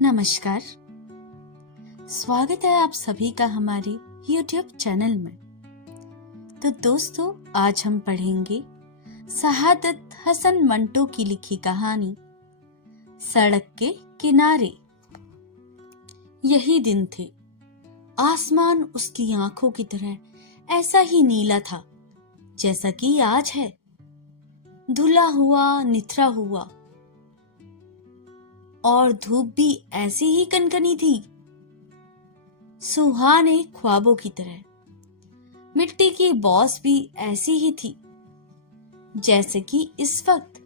नमस्कार। स्वागत है आप सभी का हमारे YouTube चैनल में। तो दोस्तों, आज हम पढ़ेंगे शहादत हसन मंटो की लिखी कहानी सड़क के किनारे। यही दिन थे। आसमान उसकी आंखों की तरह ऐसा ही नीला था जैसा कि आज है, धुला हुआ, निथरा हुआ, और धूप भी ऐसी ही कनकनी थी, सुहाने ख्वाबों की तरह। मिट्टी की बॉस भी ऐसी ही थी जैसे कि इस वक्त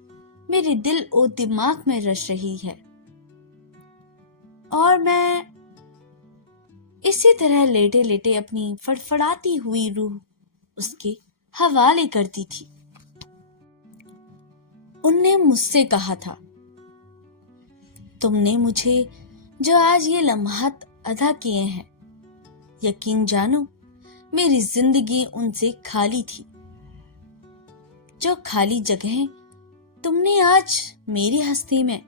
मेरे दिल और दिमाग में रच रही है, और मैं इसी तरह लेटे लेटे अपनी फड़फड़ाती हुई रूह उसके हवाले करती थी। उनने मुझसे कहा था, तुमने मुझे जो आज ये लम्हात अदा किए हैं, यकीन जानो मेरी जिंदगी उनसे खाली थी। जो खाली जगहें तुमने आज मेरी हस्ती में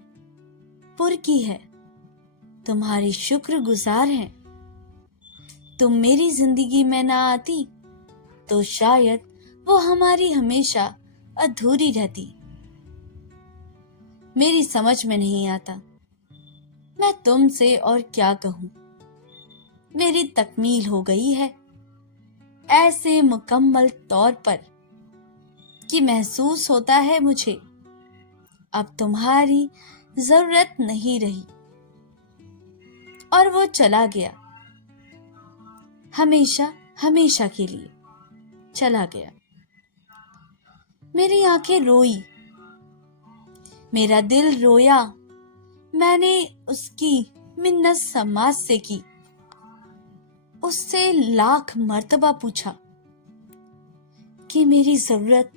पुर की है, तुम्हारी शुक्रगुजार हैं। तुम मेरी जिंदगी में ना आती तो शायद वो हमारी हमेशा अधूरी रहती। मेरी समझ में नहीं आता मैं तुमसे और क्या कहूं। मेरी तकमील हो गई है ऐसे मुकम्मल तौर पर कि महसूस होता है मुझे अब तुम्हारी जरूरत नहीं रही। और वो चला गया, हमेशा हमेशा के लिए चला गया। मेरी आंखें रोई, मेरा दिल रोया। मैंने उसकी मिन्नत समाज से की, उससे लाख मर्तबा पूछा कि मेरी जरूरत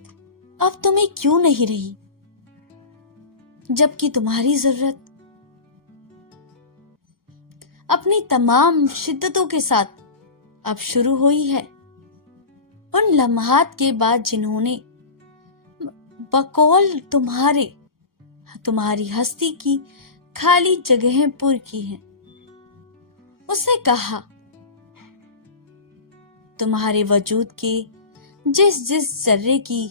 अब तुम्हें क्यों नहीं रही, जबकि तुम्हारी जरूरत अपनी तमाम शिद्दतों के साथ अब शुरू हुई है। उन लम्हात के बाद जिन्होंने बकौल तुम्हारी हस्ती की खाली जगहें पुर की हैं। उसने कहा, तुम्हारे वजूद के जिस जिस जर्रे की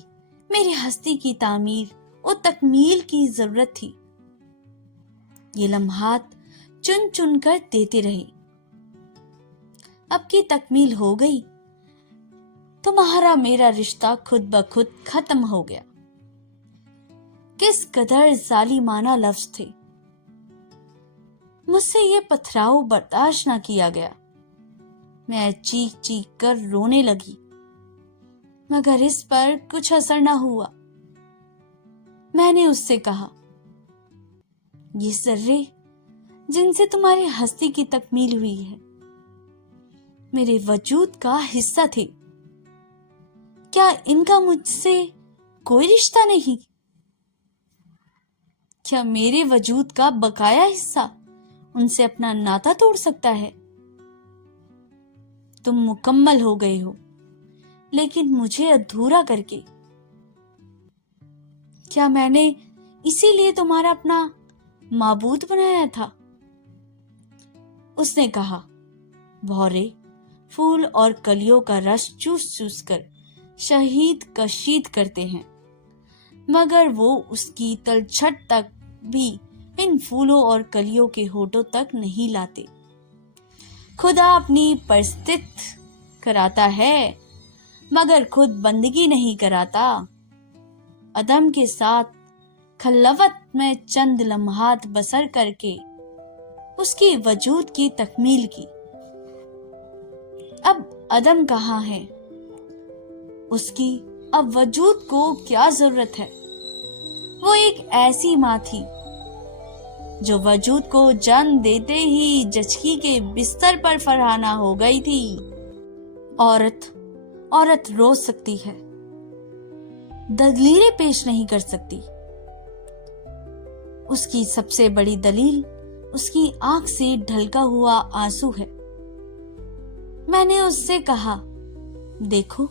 मेरी हस्ती की तामीर और तकमील की जरूरत थी, ये लम्हात चुन चुन कर देते रहे। अब की तकमील हो गई, तुम्हारा मेरा रिश्ता खुद ब खुद खत्म हो गया। किस कदर जालिमाना लफ्ज थे। मुझसे ये पथराव बर्दाश्त न किया गया। मैं चीख चीख कर रोने लगी, मगर इस पर कुछ असर न हुआ। मैंने उससे कहा, ये जर्रे जिनसे तुम्हारी हस्ती की तकमील हुई है, मेरे वजूद का हिस्सा थे। क्या इनका मुझसे कोई रिश्ता नहीं? क्या मेरे वजूद का बकाया हिस्सा उनसे अपना नाता तोड़ सकता है? तुम मुकम्मल हो गए हो, लेकिन मुझे अधूरा करके। क्या मैंने इसीलिए तुम्हारा अपना माबूद बनाया था? उसने कहा, भौरे फूल और कलियों का रस चूस चूस कर शहीद कशीद करते हैं, मगर वो उसकी तलछट तक भी इन फूलों और कलियों के होठों तक नहीं लाते। खुदा अपनी परस्तित कराता है, मगर खुद बंदगी नहीं कराता। अदम के साथ खलवत में चंद लम्हात बसर करके उसकी वजूद की तकमील की। अब अदम कहाँ है? उसकी अब वजूद को क्या जरूरत है? वो एक ऐसी माँ थी जो वजूद को जन्म देते ही जचकी के बिस्तर पर फरहाना हो गई थी। औरत रो सकती है, दलीलें पेश नहीं कर सकती। उसकी सबसे बड़ी दलील उसकी आंख से ढलका हुआ आंसू है। मैंने उससे कहा, देखो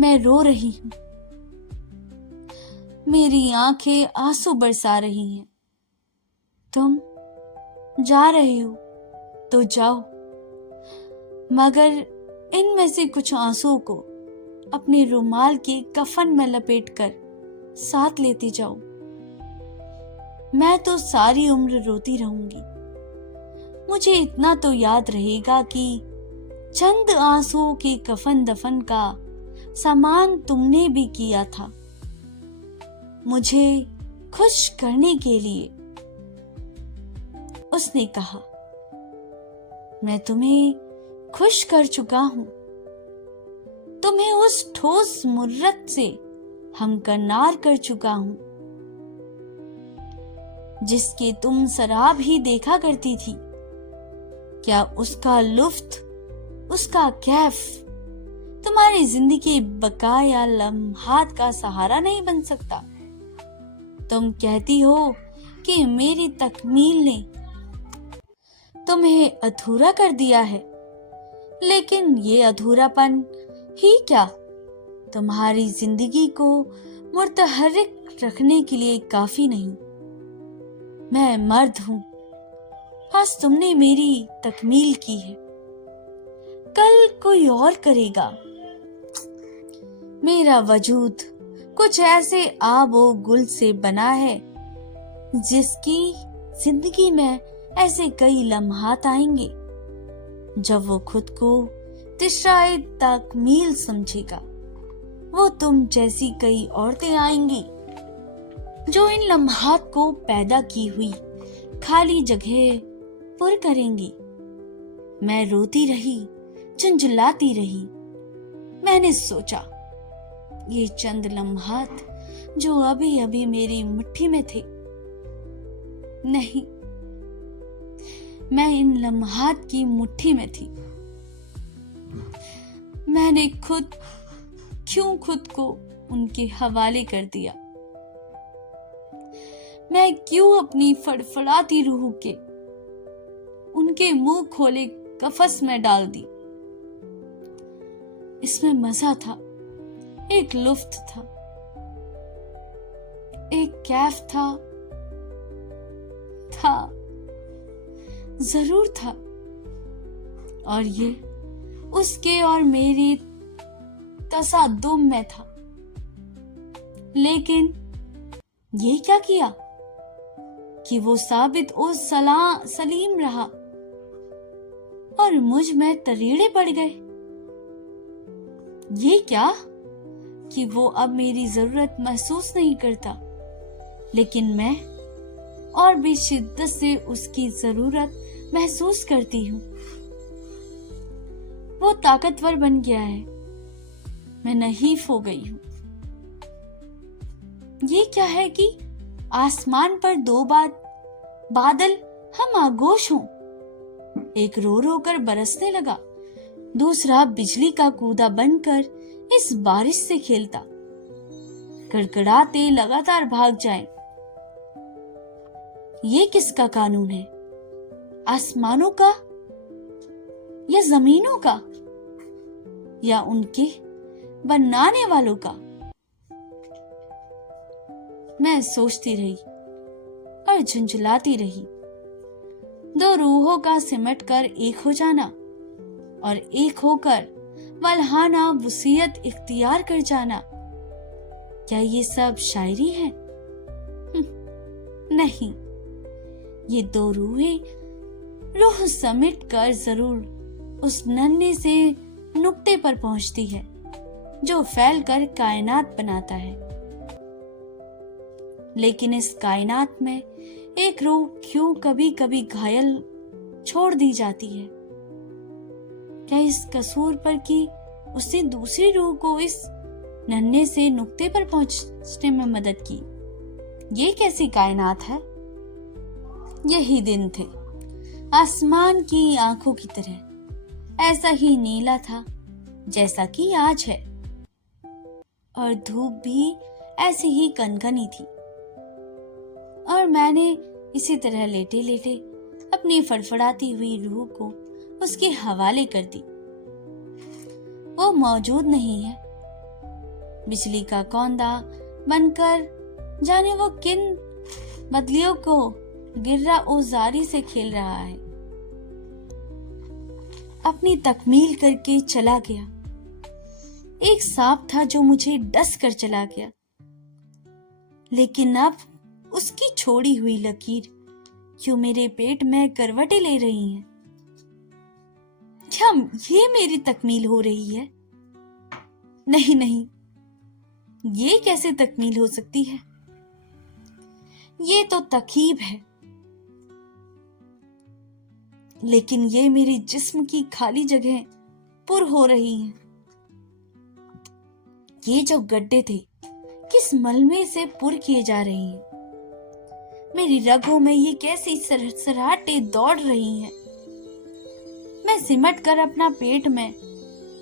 मैं रो रही हूं, मेरी आंखें आंसू बरसा रही हैं। जा रहे हो तो जाओ, मगर इनमें से कुछ आंसुओं को अपने रुमाल के कफन में लपेटकर साथ लेते जाओ। मैं तो सारी उम्र रोती रहूंगी। मुझे इतना तो याद रहेगा कि चंद आंसुओं के कफन दफन का सामान तुमने भी किया था, मुझे खुश करने के लिए। उसने कहा, मैं तुम्हें खुश कर चुका हूं। तुम्हें उस ठोस मुर्रत से हमकरनार कर चुका हूं जिसके तुम शराब ही देखा करती थी। क्या उसका लुफ्त, उसका कैफ तुम्हारी जिंदगी बकाया लम्हात का सहारा नहीं बन सकता? तुम कहती हो कि मेरी तकमील ने तुम्हें अधूरा कर दिया है, लेकिन ये अधूरापन ही क्या तुम्हारी जिंदगी को मुतहर्रिक रखने के लिए काफी नहीं। मैं मर्द हूं, आज तुमने मेरी तकमील की है, कल कोई और करेगा। मेरा वजूद कुछ ऐसे आबो गुल से बना है जिसकी जिंदगी में ऐसे कई लम्हात आएंगे जब वो खुद को तिश्राए तकमील समझेगा। वो तुम जैसी कई औरतें आएंगी जो इन लम्हात को पैदा की हुई खाली जगह पुर करेंगी। मैं रोती रही, झुंझलाती रही। मैंने सोचा, ये चंद लम्हात जो अभी अभी मेरी मुट्ठी में थे, नहीं, मैं इन लम्हात की मुट्ठी में थी। मैंने क्यों खुद को उनके हवाले कर दिया? मैं क्यों अपनी फड़फड़ाती रूह के उनके मुंह खोले कफस में डाल दी? इसमें मजा था, एक लुफ्त था, एक कैफ था, जरूर था। और ये उसके और मेरे तसादुम में था। लेकिन ये क्या किया कि वो साबित और सलीम रहा और मुझ में तरीड़े पड़ गए। ये क्या कि वो अब मेरी जरूरत महसूस नहीं करता, लेकिन मैं और भी शिद्दत से उसकी जरूरत महसूस करती हूँ। वो ताकतवर बन गया है, मैं नहीफ हो गई हूँ। ये क्या है कि आसमान पर दो बादल हम आगोश हों। एक रो रो कर बरसने लगा, दूसरा बिजली का कूदा बनकर इस बारिश से खेलता, कड़कड़ाते लगातार भाग जाएं। ये किसका कानून है? आसमानों का या जमीनों का या उनके बनाने वालों का? मैं सोचती रही और झुंझलाती रही। दो रूहों का सिमट कर एक हो जाना और एक होकर वल्हाना वसीयत इख्तियार कर जाना, क्या ये सब शायरी है? नहीं, ये दो रूह समेट कर जरूर उस नन्हे से नुक्ते पर पहुंचती है जो फैल कर कायनात बनाता है। लेकिन इस कायनात में एक रूह क्यों कभी कभी घायल छोड़ दी जाती है? क्या इस कसूर पर कि उसने दूसरी रूह को इस नन्हे से नुक्ते पर पहुंचने में मदद की? ये कैसी कायनात है? यही दिन थे, आसमान की आंखों की तरह ऐसा ही नीला था जैसा कि आज है, और धूप भी ऐसी ही कनकनी थी। और मैंने इसी तरह लेटे लेटे अपनी फड़फड़ाती हुई रूह को उसके हवाले कर दी। वो मौजूद नहीं है। बिजली का कौंदा बनकर जाने वो किन बदलियों को गिर्रा औजारी से खेल रहा है। अपनी तकमील करके चला गया। एक सांप था जो मुझे डस कर चला गया, लेकिन अब उसकी छोड़ी हुई लकीर क्यों मेरे पेट में करवटें ले रही हैं? क्या ये मेरी तकमील हो रही है? नहीं नहीं, ये कैसे तकमील हो सकती है? ये तो तकीब है, लेकिन ये मेरे जिस्म की खाली जगह पुर हो रही हैं। ये जो गड्ढे थे किस मलमे से पुर किए जा रहे हैं? मेरी रगों में ये कैसी सरसराहटें दौड़ रही हैं? मैं सिमट कर अपना पेट में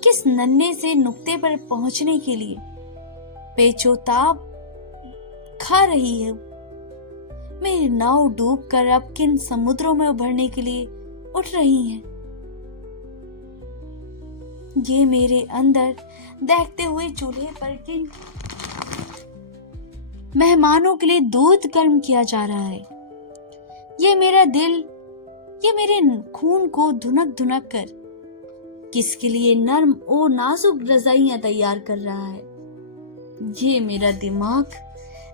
किस नन्हे से नुक्ते पर पहुंचने के लिए पेचोताब खा रही है? मेरी नाव डूब कर अब किन समुद्रों में उभरने के लिए उठ रही हैं? ये मेरे अंदर दहकते हुए चूल्हे पर किन मेहमानों के लिए दूध गर्म किया जा रहा है? ये मेरा दिल, ये मेरे खून को धुनक धुनक कर किसके लिए नर्म और नाजुक रजाइयां तैयार कर रहा है? ये मेरा दिमाग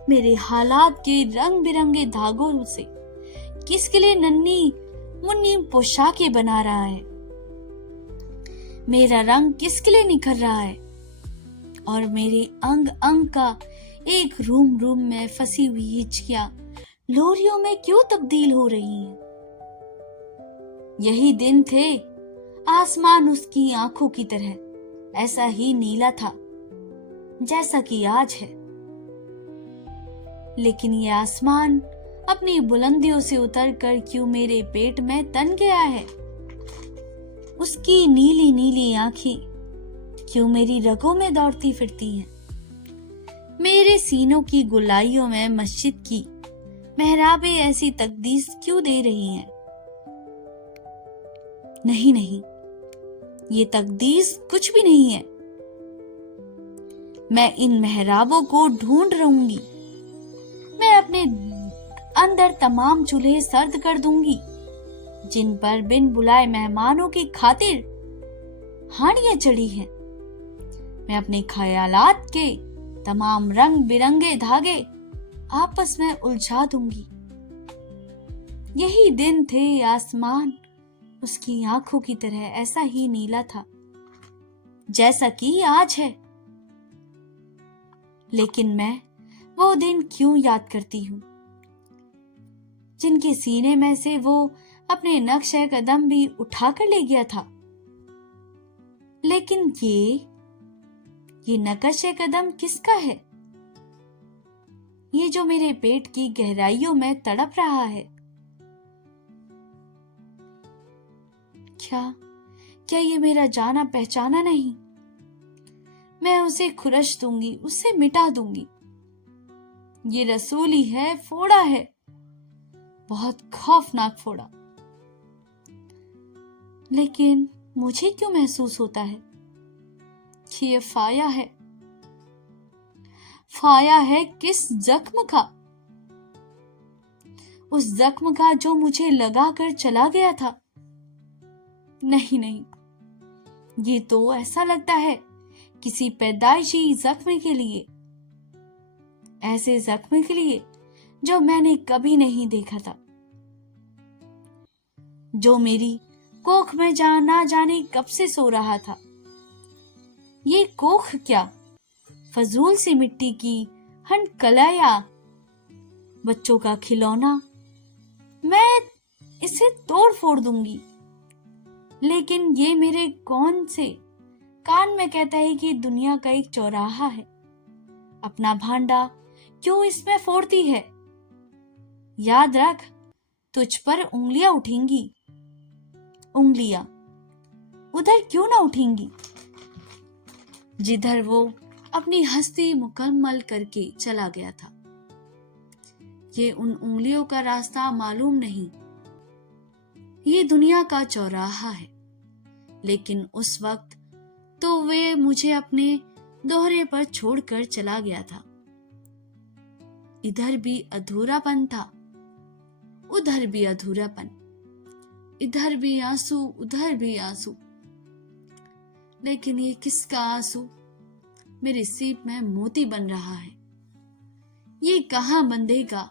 मेरे हालात के रंग बिरंगे धागों से किसके लिए नन्ही मुन्नी पोशाकें बना रहा है? मेरा रंग किसके लिए निखर रहा है? और मेरे अंग अंग का एक रूम रूम में फंसी हुई हिचकियां लोरियों में क्यों तब्दील हो रही हैं? यही दिन थे, आसमान उसकी आंखों की तरह ऐसा ही नीला था जैसा कि आज है। लेकिन ये आसमान अपनी बुलंदियों से उतरकर क्यों मेरे पेट में तन गया है? उसकी नीली नीली आंखें क्यों मेरी रगों में दौड़ती फिरती हैं? मेरे सीनों की गुलाइयों में मस्जिद की मेहराबें ऐसी तकदीस क्यों दे रही हैं? नहीं नहीं, ये तकदीस कुछ भी नहीं है। मैं इन मेहराबों को ढूंढ रहूंगी। मैं अपने अंदर तमाम चूल्हे सर्द कर दूंगी जिन पर बिन बुलाए मेहमानों की खातिर हानियां चढ़ी हैं। मैं अपने ख्यालात के तमाम रंग बिरंगे धागे आपस में उलझा दूंगी। यही दिन थे, आसमान उसकी आंखों की तरह ऐसा ही नीला था जैसा कि आज है। लेकिन मैं वो दिन क्यों याद करती हूँ जिनके सीने में से वो अपने नक्शे कदम भी उठाकर ले गया था? लेकिन ये नक्शे कदम किसका है? ये जो मेरे पेट की गहराइयों में तड़प रहा है, क्या ये मेरा जाना पहचाना नहीं? मैं उसे खुरच दूंगी, उसे मिटा दूंगी। ये रसूली है, फोड़ा है, बहुत खौफनाक फोड़ा। लेकिन मुझे क्यों महसूस होता है कि ये फाया है? फाया है किस जख्म का? उस जख्म का जो मुझे लगा कर चला गया था। नहीं नहीं, ये तो ऐसा लगता है किसी पैदाइशी जख्म के लिए, ऐसे जख्म के लिए जो मैंने कभी नहीं देखा था, जो मेरी कोख में ना जाने कब से सो रहा था। ये कोख क्या, फजूल सी मिट्टी की हंडकलाया, बच्चों का खिलौना। मैं इसे तोड़ फोड़ दूंगी। लेकिन ये मेरे कौन से कान में कहता है कि दुनिया का एक चौराहा है। अपना भांडा क्यों इसमें फोड़ती है? याद रख, तुझ पर उंगलियां उठेंगी। उंगलियां उधर क्यों ना उठेंगी जिधर वो अपनी हस्ती मुकम्मल करके चला गया था। ये उन उंगलियों का रास्ता मालूम नहीं। ये दुनिया का चौराहा है, लेकिन उस वक्त तो वे मुझे अपने दोहरे पर छोड़कर चला गया था। इधर भी अधूरापन था। उधर भी अधूरापन, इधर भी आंसू उधर भी आंसू। लेकिन ये किसका आंसू? मेरे सीप में मोती बन रहा है, ये कहाँ बंधेगा?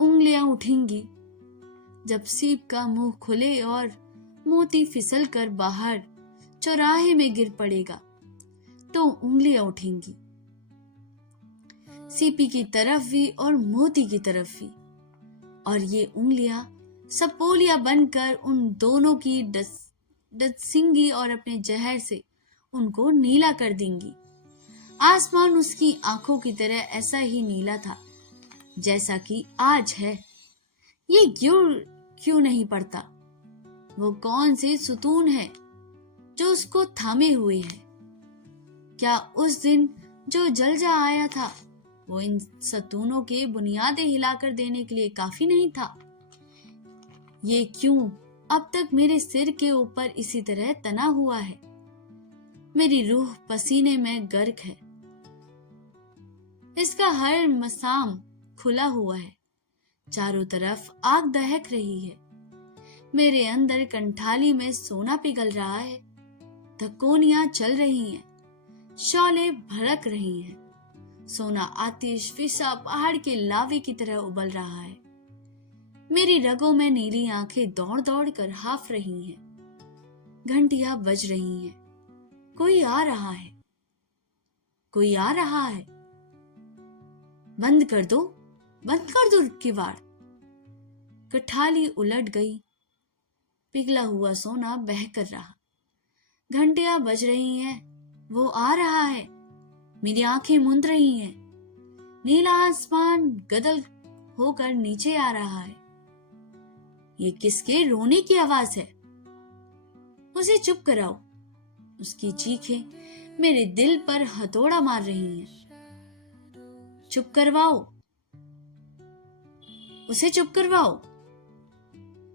उंगलियां उठेंगी जब सीप का मुंह खुले और मोती फिसल कर बाहर चौराहे में गिर पड़ेगा, तो उंगलियां उठेंगी, सीपी की तरफ भी और मोती की तरफ भी। और ये उंगलियां सपोलिया बनकर उन दोनों की डसेंगी और अपने जहर से उनको नीला कर देंगी। आसमान उसकी आंखों की तरह ऐसा ही नीला था जैसा कि आज है। ये क्यों नहीं पड़ता? वो कौन से सुतून है जो उसको थामे हुए है? क्या उस दिन जो जलजा आया था वो इन सतूनों के बुनियादें हिलाकर देने के लिए काफी नहीं था? ये क्यों अब तक मेरे सिर के ऊपर इसी तरह तना हुआ है? मेरी रूह पसीने में गर्क है, इसका हर मसाम खुला हुआ है, चारों तरफ आग दहक रही है, मेरे अंदर कंठाली में सोना पिघल रहा है, धकोनियां चल रही हैं, शौले भड़क रही हैं, सोना आतिश फिसा पहाड़ के लावे की तरह उबल रहा है। मेरी रगों में नीली आंखें दौड़ दौड़ कर हाफ रही हैं, घंटियां बज रही हैं, कोई आ रहा है, कोई आ रहा है। बंद कर दो किवाड़। कठाली उलट गई, पिघला हुआ सोना बह कर रहा, घंटियां बज रही हैं, वो आ रहा है, मेरी आंखें मूंद रही हैं, नीला आसमान गदल होकर नीचे आ रहा है। ये किसके रोने की आवाज है? उसे चुप कराओ। उसकी चीखें मेरे दिल पर हथौड़ा मार रही हैं। चुप करवाओ, उसे चुप करवाओ,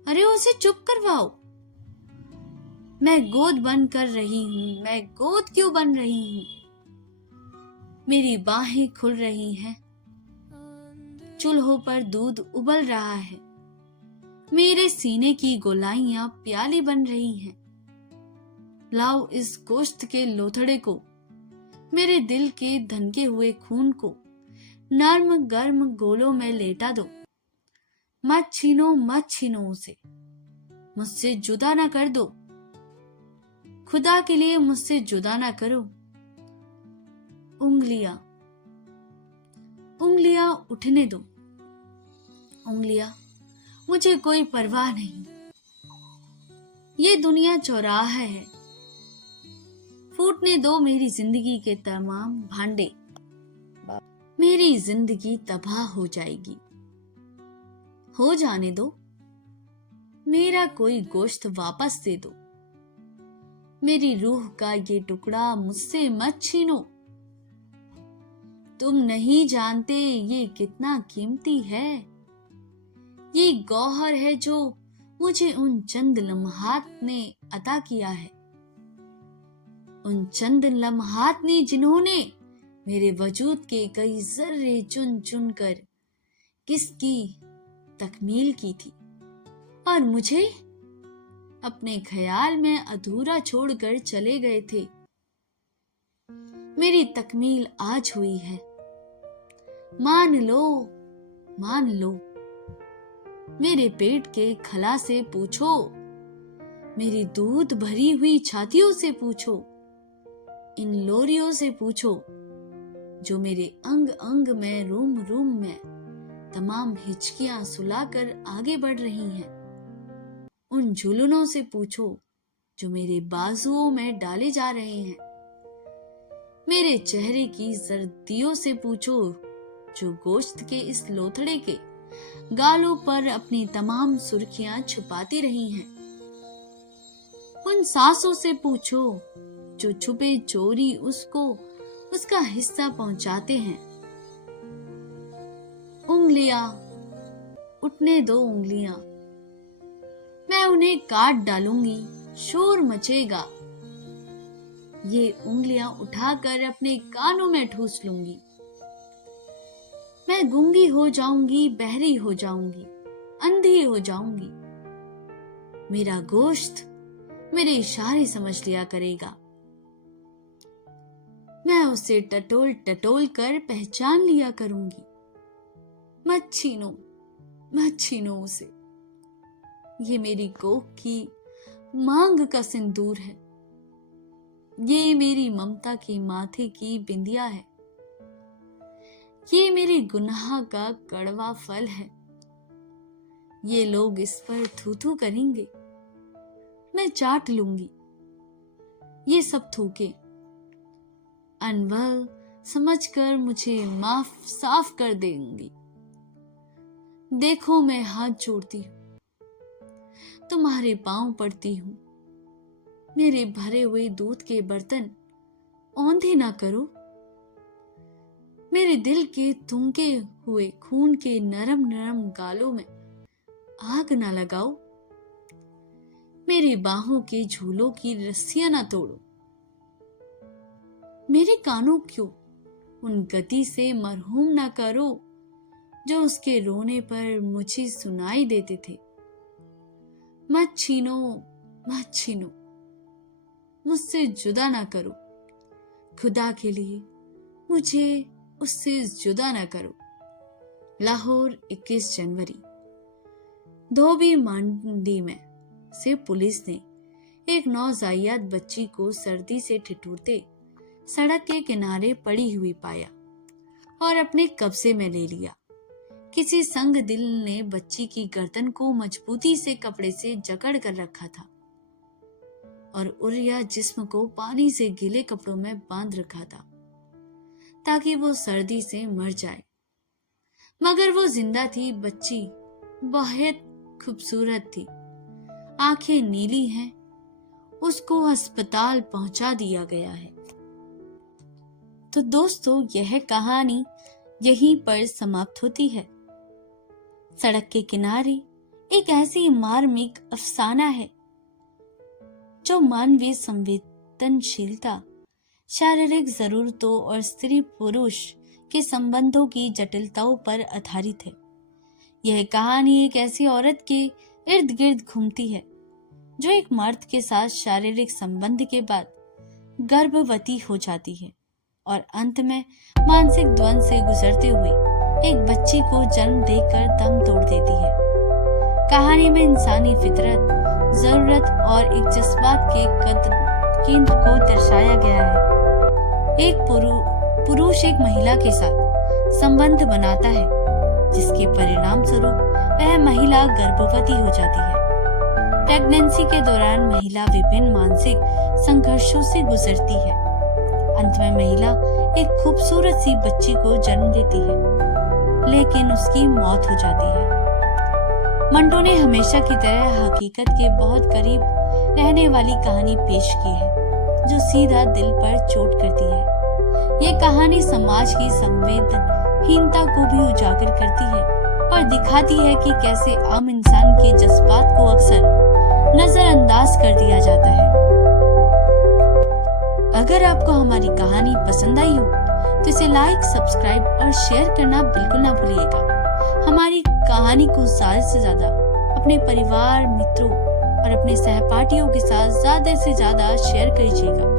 अरे उसे चुप करवाओ। मैं गोद बन कर रही हूं, मैं गोद क्यों बन रही हूं? मेरी बाहें खुल रही हैं, चूल्हों पर दूध उबल रहा है, मेरे सीने की गोलाइयां प्याली बन रही हैं। लाओ इस गोश्त के लोथड़े को, मेरे दिल के धनके हुए खून को नर्म गर्म गोलों में लेटा दो। मत छीनो उसे, मुझसे जुदा ना कर दो, खुदा के लिए मुझसे जुदा ना करो। उंगलियां उठने दो, उंगलियां, मुझे कोई परवाह नहीं। ये दुनिया चौराहा है, फूटने दो मेरी जिंदगी के तमाम भांडे, मेरी जिंदगी तबाह हो जाएगी। हो जाने दो, मेरा कोई गोश्त वापस दे दो, मेरी रूह का ये टुकड़ा मुझसे मत छीनो। तुम नहीं जानते ये कितना कीमती है, ये गौहर है जो मुझे उन चंद लम्हात ने अता किया है, उन चंद लम्हात ने जिन्होंने मेरे वजूद के कई जर्रे चुन चुन कर किसकी तकमील की थी, और मुझे अपने ख्याल में अधूरा छोड़कर चले गए थे। मेरी तकमील आज हुई है, मान लो। मेरे पेट के खला से पूछो, मेरी दूध भरी हुई छातियों से पूछो, इन लोरियों से पूछो जो मेरे अंग अंग में रूम रूम में तमाम हिचकियां सुलाकर आगे बढ़ रही हैं। उन जुलूनों से पूछो जो मेरे बाजुओं में डाले जा रहे हैं। मेरे चेहरे की जर्दियों से पूछो जो गोश्त के इस लोथड़े के गालों पर अपनी तमाम सुर्खियां छुपाती रही हैं। उन सांसों से पूछो जो छुपे चोरी उसको उसका हिस्सा पहुंचाते हैं। उंगलियां, उठने दो उंगलियां, मैं उन्हें काट डालूंगी, शोर मचेगा। ये उंगलियां उठाकर अपने कानों में ठूस लूंगी। मैं गूंगी हो जाऊंगी, बहरी हो जाऊंगी, अंधी हो जाऊंगी। मेरा गोश्त मेरे इशारे समझ लिया करेगा। मैं उसे टटोल टटोल कर पहचान लिया करूंगी। मत छीनो उसे। ये मेरी कोख की मांग का सिंदूर है। ये मेरी ममता के माथे की बिंदिया है। ये मेरे गुनाह का कड़वा फल है। ये लोग इस पर थू थू करेंगे, मैं चाट लूंगी। ये सब थूके अनवल समझकर मुझे साफ कर देंगी। देखो मैं हाथ जोड़ती हूँ, तुम्हारे पांव पड़ती हूँ। मेरे भरे हुए दूध के बर्तन औंधे ना करो। मेरे दिल के थूके हुए खून के नरम नरम गालों में आग ना लगाओ। मेरी बाहों के झूलों की रस्सियां ना तोड़ो। मेरे कानों क्यों उन गति से मरहूम ना करो जो उसके रोने पर मुझे सुनाई देते थे। मत छीनो, मुझसे जुदा ना करो। खुदा के लिए मुझे उससे जुदा ना करो। लाहौर, 21 जनवरी। धोबी मंडी में से पुलिस ने एक नौजायद बच्ची को सर्दी से ठिठुरते सड़क के किनारे पड़ी हुई पाया और अपने कब्जे में ले लिया। किसी संग दिल ने बच्ची की गर्दन को मजबूती से कपड़े से जकड़ कर रखा था और उरिया जिस्म को पानी से गीले कपड़ों में बांध रखा था ताकि वो सर्दी से मर जाए। मगर वो जिंदा थी। बच्ची बहुत खूबसूरत थी, आंखें नीली हैं। उसको अस्पताल पहुंचा दिया गया है। तो दोस्तों, यह कहानी यहीं पर समाप्त होती है। सड़क के किनारे एक ऐसी मार्मिक अफसाना है जो मानवीय संवेदनशीलता, शारीरिक जरूरतों और स्त्री पुरुष के संबंधों की जटिलताओं पर आधारित है। यह कहानी एक ऐसी औरत के इर्द गिर्द घूमती है जो एक मर्द के साथ शारीरिक संबंध के बाद गर्भवती हो जाती है और अंत में मानसिक द्वंद से गुजरते हुए एक बच्ची को जन्म देकर दम तोड़ देती है। कहानी में इंसानी फितरत, जरूरत और एक जज्बात के केंद्र को दर्शाया गया है। एक पुरुष एक महिला के साथ संबंध बनाता है जिसके परिणाम स्वरूप वह महिला गर्भवती हो जाती है। प्रेगनेंसी के दौरान महिला विभिन्न मानसिक संघर्षों से गुजरती है। अंत में महिला एक खूबसूरत सी बच्ची को जन्म देती है, लेकिन उसकी मौत हो जाती है। मंटो ने हमेशा की तरह हकीकत के बहुत करीब रहने वाली कहानी पेश की है जो सीधा दिल पर चोट करती है। ये कहानी समाज की संवेदनहीनता को भी उजागर करती है और दिखाती है कि कैसे आम इंसान के जज्बात को अक्सर नजरअंदाज कर दिया जाता है। अगर आपको हमारी कहानी पसंद आई हो तो इसे लाइक, सब्सक्राइब और शेयर करना बिल्कुल ना भूलिएगा। हमारी कहानी को ज्यादा से ज्यादा अपने परिवार, मित्रों और अपने सहपाठियों के साथ ज्यादा से ज्यादा शेयर कीजिएगा।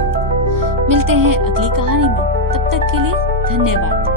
मिलते हैं अगली कहानी में, तब तक के लिए धन्यवाद।